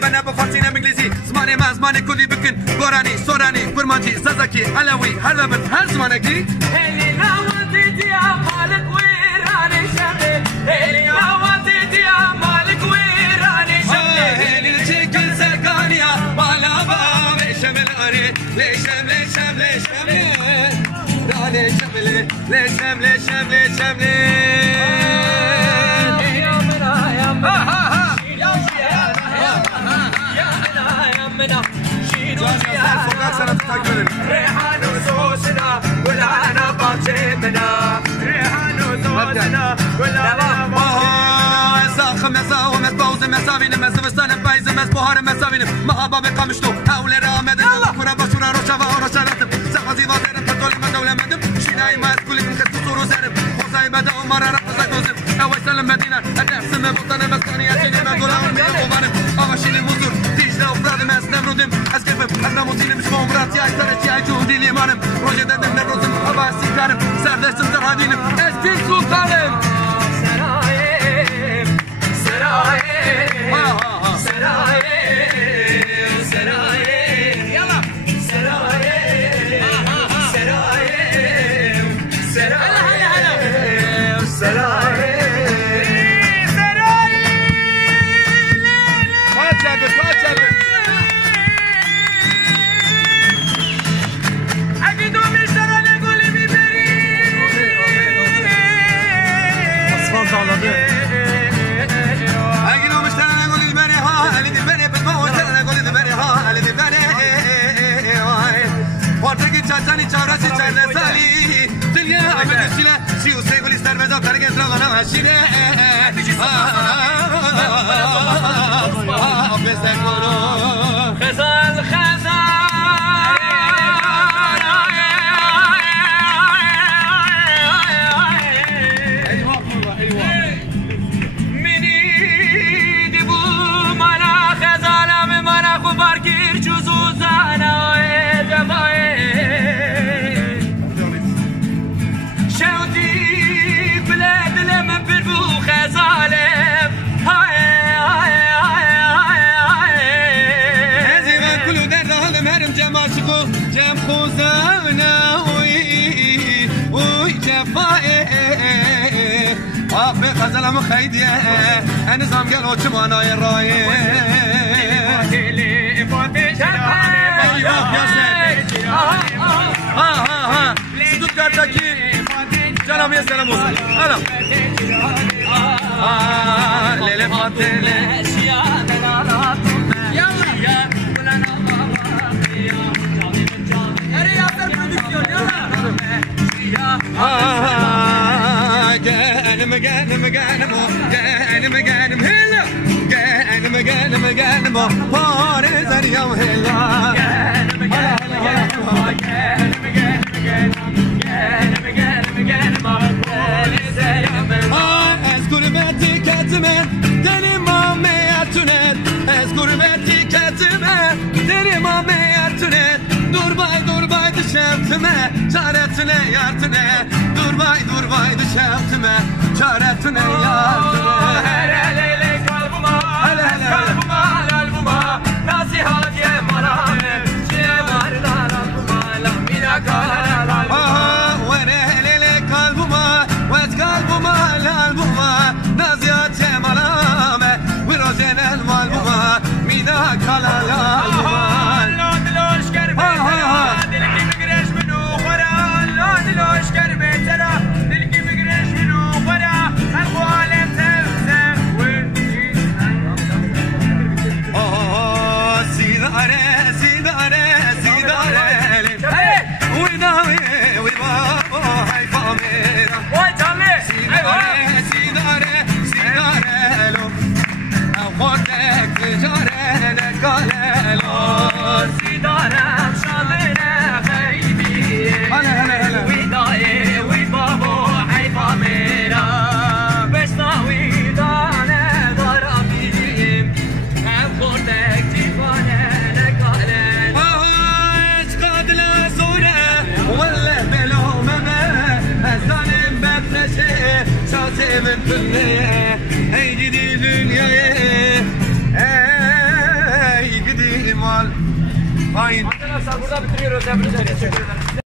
بنا بفارسی نم انگلیسی زمان ما زمان کلی بکن گورانی سورانی کرمانچی زازکی علوی هر ببر هر زمان کی هلی نوازی دیا مالک ویرانی شمه هلی نوازی دیا مالک ویرانی شمه هلی چکل سرکانیا بالا با شمل آره لیشم لیشم لیشم لیشم لیشم لیشم لیشم ريحان وصوصنا ولا انا باطمنا ريحان وصوصنا ولا انا باطمنا ساخ مسا ومسبوز مساوين مسوستان بايز مسبوهار مساوين ما باب قمشتو حول رامد كره بشورا روشوا روشرتم سقزي وزرم تقول ما دوله مدم شيناي ما كل من كسور وزرم وزاي بدا عمر رقص كوزم او سلم مدينه احسن وطن مسكني اشيل ما دولار ومرم اوشيل المزور تيجنا افراد ما استمرودم اسكف انا مدير مش مراتي اكثر شيء جودي لي مانم روجه ددم نروزم اباسي كارم سردشتم ترهادينم اسبي سلطانم سرايم سرايم سرايم سرايم يلا سرايم سرايم سرايم سرايم چانی چهارسی چهل سالی دنیا همه کشیله شیو سیگولی سر بزا کرگه ترانه ماشینه بزن برو خزال خزال منی دیبو مانا خزالم مانا خوبار گیر چوزو زانا دفاعه جم خوزانا وي جفائي آفي غزلم خيدية أنا زام قالوا جمانا يراي ها سدود كارتاكي سلام يا سلام وصل أنا ليلة فاتلة يلا جانم هلا جانم فارس اليوم هلا اذكر بيتي كاتمن دني مامي اتونت اذكر بيتي كاتمن دني مامي اتونت دور باي دشمتمه çaretine yartine dur bay dışartime çaretine yartine hele lele kalbuma kalbuma nasihat ye marame cemardan albuma la mina kalal aha hele lele dünyaya, ey gidi dünyaya, ey gidi mal. Arkadaşlar burada bitiriyoruz. Hepinize teşekkür ederim.